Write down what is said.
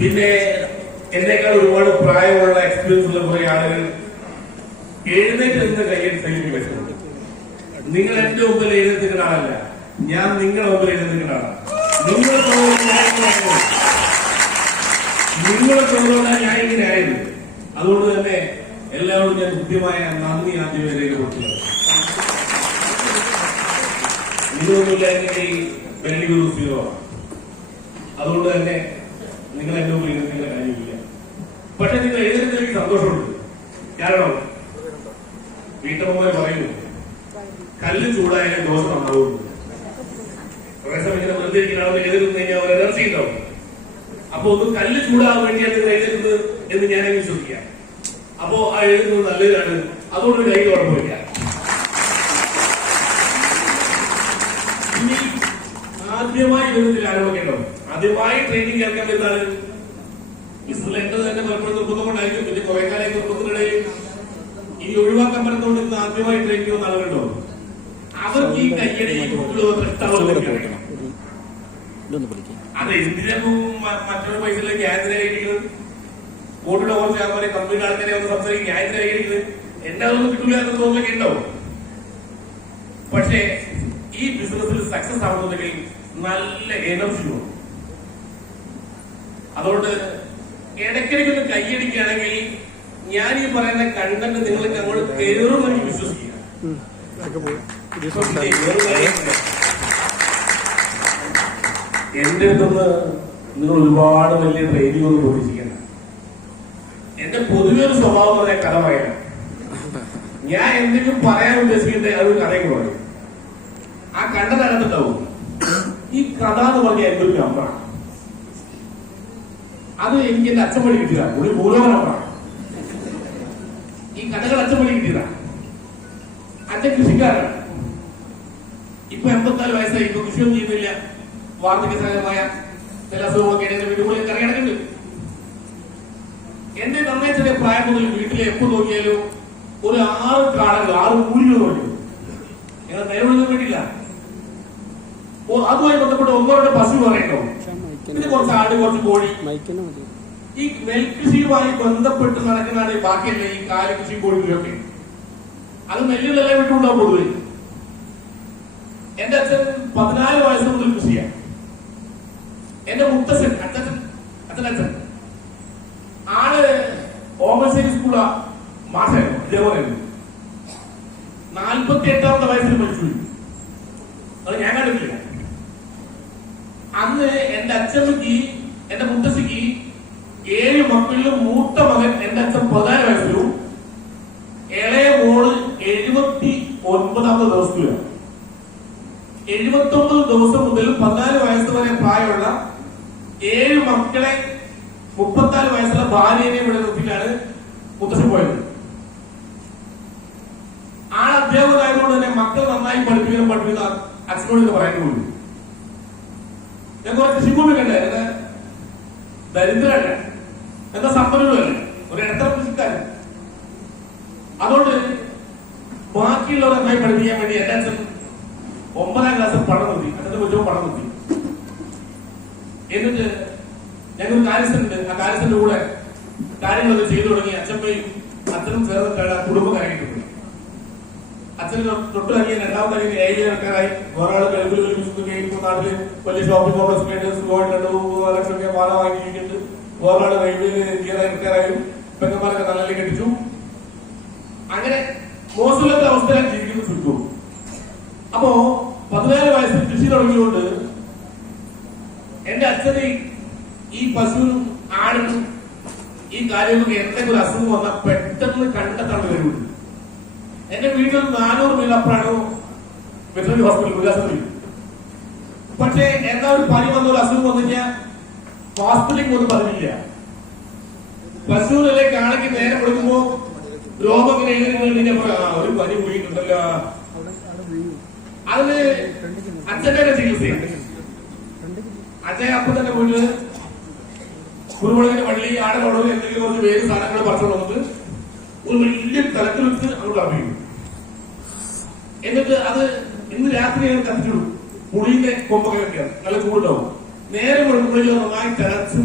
പിന്നെ എന്നേക്കാൾ ഒരുപാട് പ്രായമുള്ള എക്സ്പീരിയൻസ് ഉള്ള കുറെ ആളുകൾ എഴുന്നേറ്റ് നിന്ന് കൈയ്യടിച്ച് വെച്ചിട്ടുണ്ട്. നിങ്ങൾ എന്റെ മുമ്പിൽ എഴുന്നേൽക്കുന്ന ആളല്ല, ഞാൻ നിങ്ങളുടെ മുമ്പിൽ എഴുന്നേൽക്കുന്ന ആളാണ്. നിങ്ങളെ കൊണ്ടുകൊണ്ടാണ് ഞാൻ ഇങ്ങനെ ആയത്. അതുകൊണ്ട് തന്നെ എല്ലാവരും ഞാൻ കൃത്യമായ നന്ദി ആദ്യമേ രേഖപ്പെടുത്തുന്നത്. ഇതൊന്നുമില്ല എന്റെ ഈ വെള്ളി ഗുരു സീറോമാണ്. അതുകൊണ്ട് തന്നെ നിങ്ങൾ എന്റെ മുമ്പിൽ എഴുന്നേൽക്കുന്ന കാര്യമില്ല. പക്ഷെ നിങ്ങൾ എഴുന്നേൽക്കുന്ന എനിക്ക് സന്തോഷമുണ്ട്. കാരണം വീട്ടമ്മമാർ പറയുന്നു കല്ല് ചൂടായാലും ദോശ നന്നാവും. കുറെ സമയം ഇങ്ങനെ വെറുതെ ഇരിക്കുന്ന എഴുതുന്നു കഴിഞ്ഞാൽ ഒരു എനർജി ഉണ്ടാവും. അപ്പൊ ഒന്ന് കല്ല് ചൂടാകാൻ വേണ്ടിയാണ് നിങ്ങൾ എഴുതുന്നത് എന്ന് ഞാനങ്ങ് വിശ്വസിക്കാം. അപ്പോ ആ എഴുതുന്നത് നല്ലതാണ്. അതുകൊണ്ട് കൈ കുഴപ്പമില്ല. ഇനി ആദ്യമായി വരുന്നതിൽ ആരോഗ്യമുണ്ടോ? ആദ്യമായി ട്രെയിനിങ് കേൾക്കാൻ വരുന്നതാണ് മിസ്റ്റർ എന്റെ തന്നെ പലപ്പോഴും നിർബന്ധം കൊണ്ടായിരിക്കും. പിന്നെ കുറെ കാലം നിർബന്ധത്തിനിടയിൽ ഈ ഒഴിവാക്കാൻ പറ്റുന്നതുകൊണ്ട് ഇന്ന് ആദ്യമായി ട്രെയിനിങ് വന്ന ആളുകളുണ്ടോ? അവർക്ക് ഈ കയ്യടി അത് എന്തിനും മറ്റൊരു പൈസയിലേക്ക് ന്യായത്തിന് കൈയടിക്കുന്നത്. കോട്ടിലെ കുറച്ച് ആൾക്കാരെ കമ്പനിയുടെ ആൾക്കാരെ ഒന്ന് സംസാരിക്കും ന്യായത്തിന് കൈയടിക്കുന്നത്. എന്റെ അതൊന്നും കിട്ടില്ല എന്ന് തോന്നുന്നൊക്കെ ഉണ്ടാവും. പക്ഷേ ഈ ബിസിനസ്സിൽ സക്സസ് ആവുന്നുണ്ടെങ്കിൽ നല്ല എനർജി വേണം. അതുകൊണ്ട് ഇടയ്ക്കിടയ്ക്കൊന്ന് കൈയടിക്കുകയാണെങ്കിൽ ഞാൻ ഈ പറയുന്ന കണ്ടന്റ് നിങ്ങൾക്ക് അങ്ങോട്ട് കയറുമെന്ന് വിശ്വസിക്കുക. എന്റെ അടുത്തുനിന്ന് നിങ്ങൾ ഒരുപാട് വലിയ ട്രെയിനിങ് ഒന്നും പ്രതീക്ഷിക്കണം. എന്റെ പൊതുവെ ഒരു സ്വഭാവം എന്ന് പറഞ്ഞാൽ കഥ പറയാം. ഞാൻ എന്തെങ്കിലും പറയാൻ ഉദ്ദേശിക്കേണ്ട അതൊരു കഥയും പറയും. ആ കണ്ടതകത്തുണ്ടാവും. ഈ കഥ എന്ന് പറഞ്ഞാൽ എന്തൊരു നമ്പറാണ്. അത് എനിക്ക് എന്റെ അച്ഛൻ വഴി കിട്ടിയതാണ്. ഒരു മൂലോക നമ്പറാണ്. ഈ കഥകൾ അച്ഛൻ വഴി കിട്ടിയതാണ്. അച്ഛൻ കൃഷിക്കാരാണ്. ഇപ്പൊ 84 വയസ്സായി. ഇപ്പൊ കൃഷിയൊന്നും ചെയ്യുന്നില്ല. വാർദ്ധക്യസഹജമായ ചില അസുഖങ്ങളൊക്കെ എന്റെ വീടുകളിൽ കറിയടക്കുന്നുണ്ട്. എന്റെ നന്നായി ചെറിയ പ്രായം മുതൽ വീട്ടിലെ എപ്പോൾ നോക്കിയാലും ഒരു 6 കാടകൾ 6 മൂലികൾ നോക്കി നിങ്ങൾ നേരിടുന്നത് വേണ്ടിയില്ല. അതുമായി ബന്ധപ്പെട്ട് ഒന്നോടെ പശു പറയണ്ടോ? പിന്നെ കുറച്ച് ആട്, കുറച്ച് കോഴി. ഈ നെൽകൃഷിയുമായി ബന്ധപ്പെട്ട് നടക്കുന്നതാണ് ബാക്കിയല്ല ഈ കാലി കൃഷി, കോഴിക്കൃഷിയൊക്കെ. അത് നെല്ലുകളെല്ലാം വിട്ടുണ്ടാവും പൊതുവെ. എന്റെ അച്ഛൻ 14 വയസ്സ് മുതൽ കൃഷിയാണ്. എന്റെ മുത്തച്ഛൻ അച്ഛൻ ആള് ഓമശ്ശേരി സ്കൂളാ മാഷായിരുന്നു. ഇതേപോലെ 48ാമത്തെ വയസ്സിൽ മരിച്ചു. അത് ഞാൻ കണ്ടിട്ടില്ല. അന്ന് എന്റെ അച്ഛമ്മക്ക് എന്റെ മുത്തശ്ശിക്ക് 7 മക്കളിലും മൂത്ത മകൻ എന്റെ അച്ഛൻ 14 വയസ്സിലും ഇളയ മോള് 79ാമത്തെ ദിവസത്തിലാണ്. 79 ദിവസം മുതൽ 14 വയസ്സ് വരെ പ്രായമുള്ള 7 മക്കളെ 34 വയസ്സുള്ള ഭാര്യനെ ഇവിടെ നിർത്തിയിട്ടാണ് മുത്തശ്ശി പോയത്. ആൾ അധ്യാപകനായതുകൊണ്ട് തന്നെ മക്കൾ നന്നായി പഠിപ്പിക്കുന്ന അച്ഛനോട് ഇത് പറയുന്നുള്ളൂ. ഞാൻ കുറെ കൃഷിഭൂമി കണ്ടായിരുന്നു. ദരിദ്രല്ല, എന്താ സമ്പന്നല്ല, ഒരു ഇടത്തരം കൃഷിക്കാരൻ. അതുകൊണ്ട് ബാക്കിയുള്ളവരെ നന്നായി പഠിപ്പിക്കാൻ വേണ്ടി എന്റെ അച്ഛൻ 9ാം ക്ലാസ്സിൽ പഠനം നിർത്തി. അച്ഛന്റെ കൊച്ചവും പഠനം നിർത്തി. എന്നിട്ട് ഞങ്ങൾക്ക് കാര്യസ്ഥനുണ്ട്. ആ കാര്യസ്ഥന്റെ കൂടെ കാര്യങ്ങളൊക്കെ ചെയ്തു തുടങ്ങി. അച്ഛനും ചേർന്നിട്ടാണ് കുടുംബക്കാരായിട്ടുണ്ട്. അച്ഛന് തൊട്ട് കഴിയാൻ 2ാമത്തെ കഴിയുന്ന ഏരിയക്കാരായി. വേറെ ആൾ ഗൾഫിൽ നാട്ടില് വലിയ ഷോപ്പിംഗ് കോംപ്ലക്സ് പോയിട്ടുണ്ട്. 2 ലക്ഷം വാടക വാങ്ങിയിട്ടുണ്ട്. വേറെ ആള് റെയിൽവേയിൽ എഞ്ചിനീയറായി. പെങ്ങന്മാരൊക്കെ നല്ല കെട്ടിച്ചു. അങ്ങനെ മോശമില്ലാത്ത അവസ്ഥയിലാണ് ജീവിക്കുന്നത് ചുറ്റും. അപ്പോ 14 വയസ്സിൽ കൃഷി തുടങ്ങിയോണ്ട് എന്റെ അച്ഛന് ഈ പശുവിനും ആടിനും ഈ കാര്യങ്ങൾക്ക് എന്തെങ്കിലും ഒരു അസുഖം വന്നാൽ പെട്ടെന്ന് കണ്ടെത്താൻ വരുന്നുണ്ട്. എന്റെ വീട്ടിൽ 400 മീൽ അപ്പുറമാണ് വെറ്ററിനറി ഹോസ്പിറ്റൽ, ഉല്ലാസത്തിൽ. പക്ഷേ എന്താ ഒരു പനി വന്ന ഒരു അസുഖം വന്നു കഴിഞ്ഞാൽ ഹോസ്പിറ്റലിൽ ഒന്നും പറഞ്ഞില്ല. പശുവിനല്ലേ കാണിക്ക് നേരം കൊടുക്കുമ്പോ രോഗം ഇങ്ങനെ ഒരു പനി പോയിട്ടുണ്ടല്ലോ. അതിന് അച്ഛന്റെ ചികിത്സയാണ്. അച്ഛൻ അപ്പൊ തന്നെ പോയിട്ട് കുരുമുളകിന്റെ വള്ളി, ആടലോടോ എന്തെങ്കിലും കുറച്ച് വേര് സാധനങ്ങൾ പറിച്ചു വന്നിട്ട് ഒരു വലിയ തലത്തിൽ വെച്ച് അങ്ങോട്ട് അഭിയും. എന്നിട്ട് അത് ഇന്ന് രാത്രി കത്തിച്ചിടും. പുളിന്റെ കൊമ്പൊക്കെ വെക്കാം, നല്ല ചൂടുണ്ടാവും. നേരെ കൊടുക്കുമ്പോഴേക്കും നന്നായി തിളച്ച്